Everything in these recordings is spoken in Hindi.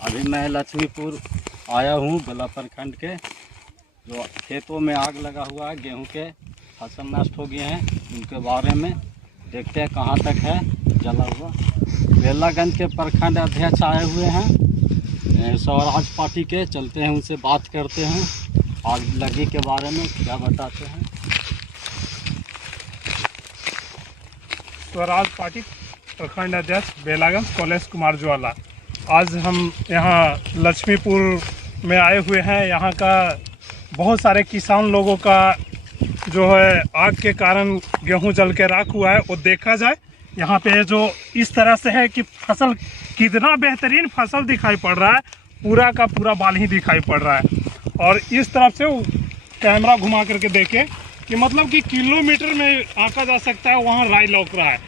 अभी मैं लक्ष्मीपुर आया हूँ बला प्रखंड के जो खेतों में आग लगा हुआ है, गेहूं के फसल नष्ट हो गए हैं, उनके बारे में देखते हैं कहाँ तक है जला हुआ। बेलागंज के प्रखंड अध्यक्ष आए हुए हैं स्वराज पार्टी के, चलते हैं उनसे बात करते हैं आग लगी के बारे में क्या बताते हैं। स्वराज पार्टी प्रखंड अध्यक्ष बेलागंज कॉलेज कुमार ज्वाला। आज हम यहाँ लक्ष्मीपुर में आए हुए हैं। यहाँ का बहुत सारे किसान लोगों का जो है आग के कारण गेहूं जल के राख हुआ है। वो देखा जाए यहाँ पे जो इस तरह से है कि फसल कितना बेहतरीन फसल दिखाई पड़ रहा है, पूरा का पूरा बाल ही दिखाई पड़ रहा है। और इस तरफ से कैमरा घुमा करके देखें कि मतलब कि किलोमीटर में आंका जा सकता है, वहाँ राई लौक रहा है,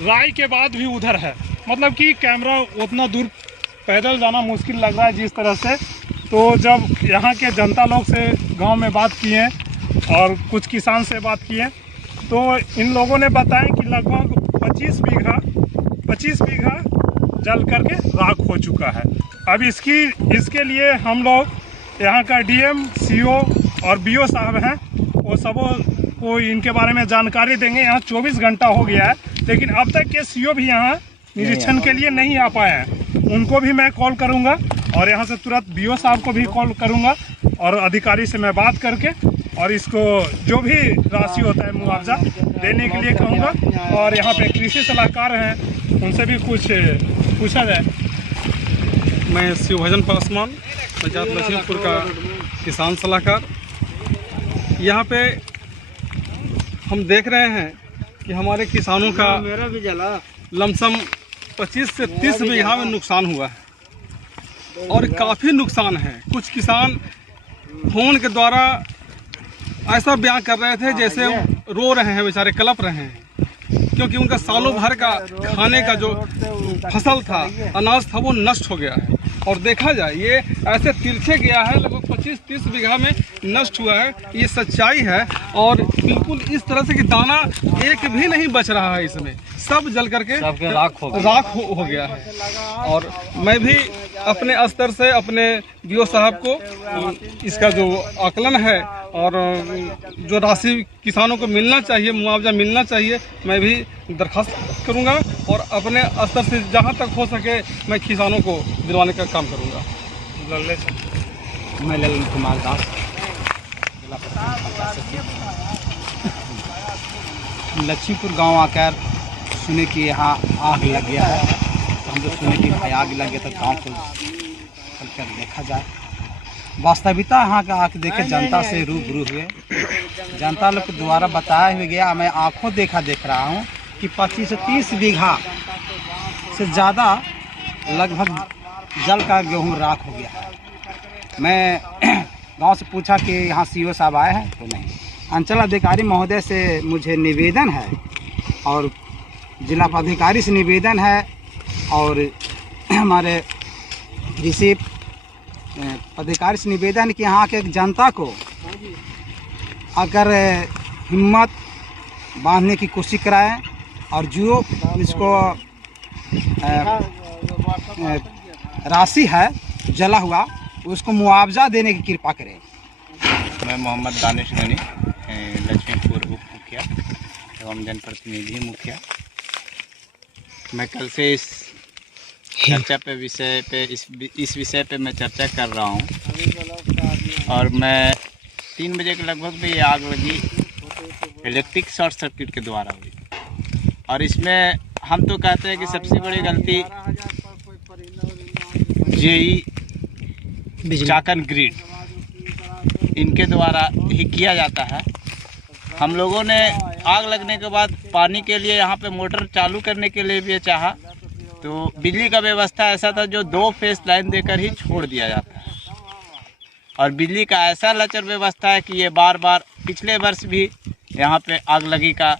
राई के बाद भी उधर है। मतलब कि कैमरा उतना दूर पैदल जाना मुश्किल लग रहा है जिस तरह से। तो जब यहाँ के जनता लोग से गांव में बात किए और कुछ किसान से बात किए तो इन लोगों ने बताया कि लगभग 25 बीघा जल करके राख हो चुका है। अब इसके लिए हम लोग यहाँ का डीएम, सीओ और बीओ साहब हैं, वो सबों को इनके बारे में जानकारी देंगे। यहाँ 24 घंटा हो गया है, लेकिन अब तक के सीओ भी यहाँ निरीक्षण के लिए नहीं आ पाए हैं। उनको भी मैं कॉल करूँगा और यहाँ से तुरंत बीओ साहब को भी कॉल करूँगा और अधिकारी से मैं बात करके और इसको जो भी राशि होता है मुआवजा देने के लिए कहूँगा। और यहाँ पे कृषि सलाहकार हैं, उनसे भी कुछ पूछा जाए। मैं शिवभजन पासवान, पंचायत लक्ष्मीपुर का किसान सलाहकार। यहाँ पे हम देख रहे हैं कि हमारे किसानों का लमसम 25 से 30 बीघा में नुकसान हुआ है और काफ़ी नुकसान है। कुछ किसान फोन के द्वारा ऐसा बयान कर रहे थे जैसे रो रहे हैं, बेचारे कलप रहे हैं, क्योंकि उनका सालों भर का खाने का जो फसल था, अनाज था, वो नष्ट हो गया है। और देखा जाए ये ऐसे तिरछे गया है, लगभग 25-30 बीघा में नष्ट हुआ है, ये सच्चाई है। और बिल्कुल इस तरह से कि दाना एक भी नहीं बच रहा है, इसमें सब जल करके राख हो गया है। और मैं भी अपने स्तर से अपने बीओ साहब को इसका जो आकलन है और जो राशि किसानों को मिलना चाहिए, मुआवजा मिलना चाहिए, मैं भी दरखास्त करूंगा और अपने स्तर से जहां तक हो सके मैं किसानों को दिलवाने का काम करूंगा। मैं ललन कुमार दास, लक्ष्मीपुर गांव आकर सुने कि यहाँ आग लग गया है, तो हम लोग सुने कि भाई आग लग गया, तो गांव को चल कर देखा जाए। वास्तविकता यहाँ का आके देखे जनता से रूबरू हुए, जनता लोग के द्वारा बताया हुआ गया। मैं आंखों देख रहा हूँ कि 25 से 30 बीघा से ज़्यादा लगभग जल का गेहूँ राख हो गया है। मैं गांव से पूछा कि यहाँ सीओ साहब आए हैं, तो नहीं। अंचल अधिकारी महोदय से मुझे निवेदन है और जिला पदाधिकारी से निवेदन है और हमारे कृषि पदाधिकारी से निवेदन है कि यहाँ के जनता को अगर हिम्मत बांधने की कोशिश कराएं और जो इसको राशि है जला हुआ उसको मुआवजा देने की कृपा करें। मैं मोहम्मद दानिश गनी, लक्ष्मीपुर उप मुखिया एवं जनप्रतिनिधि मुखिया। मैं कल से इस चर्चा पे इस विषय पे मैं चर्चा कर रहा हूँ और मैं 3 बजे के लगभग भी आग लगी, इलेक्ट्रिक शॉर्ट सर्किट के द्वारा हुई। और इसमें हम तो कहते हैं कि सबसे बड़ी गलती जेई चाकन ग्रिड इनके द्वारा ही किया जाता है। हम लोगों ने आग लगने के बाद पानी के लिए यहाँ पे मोटर चालू करने के लिए भी चाहा, तो बिजली का व्यवस्था ऐसा था जो 2 फेस लाइन देकर ही छोड़ दिया जाता है। और बिजली का ऐसा लचर व्यवस्था है कि ये बार बार पिछले वर्ष भी यहाँ पे आग लगी का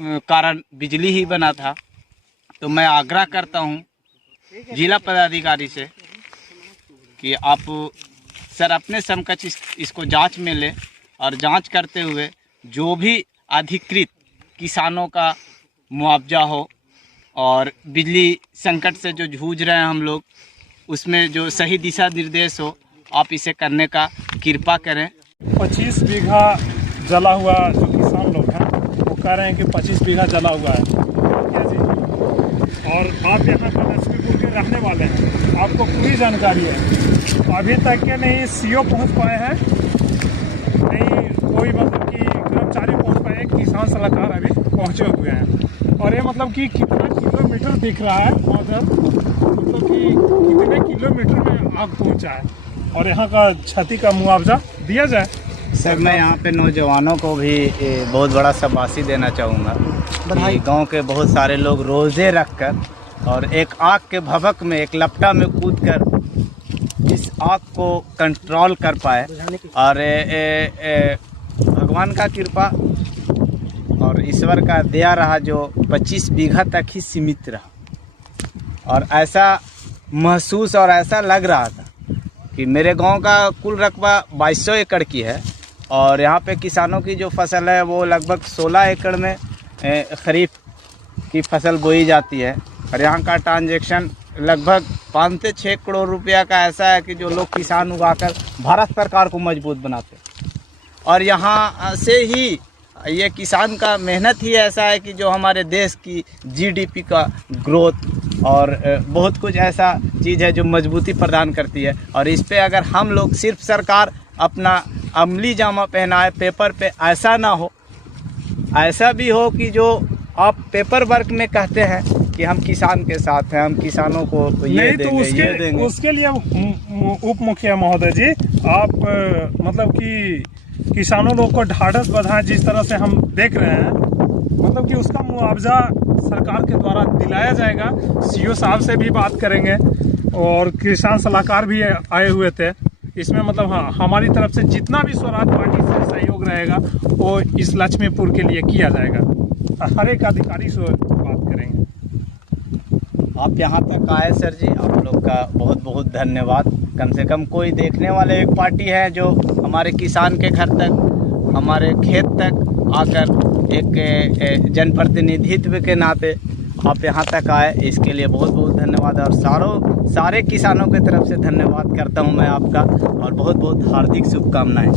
कारण बिजली ही बना था। तो मैं आग्रह करता हूँ जिला पदाधिकारी से कि आप सर अपने समकक्ष इसको जांच में ले और जांच करते हुए जो भी अधिकृत किसानों का मुआवजा हो और बिजली संकट से जो जूझ रहे हैं हम लोग, उसमें जो सही दिशा निर्देश हो, आप इसे करने का कृपा करें। 25 बीघा जला हुआ, जो किसान लोग हैं वो कह रहे हैं कि 25 बीघा जला हुआ है। क्या जी? और आप यहाँ पर लक्ष्मीपुर के रहने वाले हैं, आपको पूरी जानकारी है। अभी तक के नहीं सीओ पहुँच पाए हैं, नहीं कोई मतलब कि कर्मचारी पहुँच पाए, किसान सलाहकार अभी पहुँचे हुए हैं। और ये मतलब कि कितना किलोमीटर दिख रहा है उधर, मतलब कि कितने किलोमीटर में आग पहुँचा है, और यहाँ का क्षति का मुआवजा दिया जाए। सर, मैं यहाँ पे नौजवानों को भी बहुत बड़ा शाबाशी देना चाहूँगा कि गांव के बहुत सारे लोग रोज़े रखकर और एक आग के भभक में, एक लपटा में कूदकर इस आग को कंट्रोल कर पाए। और भगवान का कृपा और ईश्वर का दया रहा जो 25 बीघा तक ही सीमित रहा। और ऐसा महसूस और ऐसा लग रहा था कि मेरे गांव का कुल रकबा 2200 एकड़ की है, और यहाँ पे किसानों की जो फसल है वो लगभग 16 एकड़ में खरीफ की फसल बोई जाती है। और यहाँ का ट्रांजैक्शन लगभग 5 से 6 करोड़ रुपया का ऐसा है कि जो लोग किसान उगाकर भारत सरकार को मजबूत बनाते हैं। और यहाँ से ही ये किसान का मेहनत ही ऐसा है कि जो हमारे देश की जीडीपी का ग्रोथ और बहुत कुछ ऐसा चीज़ है जो मजबूती प्रदान करती है। और इस पे अगर हम लोग सिर्फ सरकार अपना अमली जामा पहनाए, पेपर पे ऐसा ना हो, ऐसा भी हो कि जो आप पेपर वर्क में कहते हैं कि हम किसान के साथ हैं, हम किसानों को ये देंगे, ये देंगे। उसके लिए उप मुखिया महोदय जी, आप मतलब कि किसानों लोग को ढाढ़स बधाएं, जिस तरह से हम देख रहे हैं, मतलब कि उसका मुआवजा सरकार के द्वारा दिलाया जाएगा। सीओ साहब से भी बात करेंगे और किसान सलाहकार भी आए हुए थे। इसमें मतलब हाँ, हमारी तरफ से जितना भी स्वराज पार्टी से सहयोग रहेगा वो इस लक्ष्मीपुर के लिए किया जाएगा। हर एक अधिकारी से बात करेंगे। आप यहाँ तक आए सर जी, आप लोग का बहुत बहुत धन्यवाद। कम से कम कोई देखने वाले एक पार्टी है जो हमारे किसान के घर तक, हमारे खेत तक आकर एक जनप्रतिनिधित्व के नाते आप यहाँ तक आए, इसके लिए बहुत बहुत धन्यवाद। और सारे किसानों की तरफ से धन्यवाद करता हूँ मैं आपका, और बहुत बहुत हार्दिक शुभकामनाएं।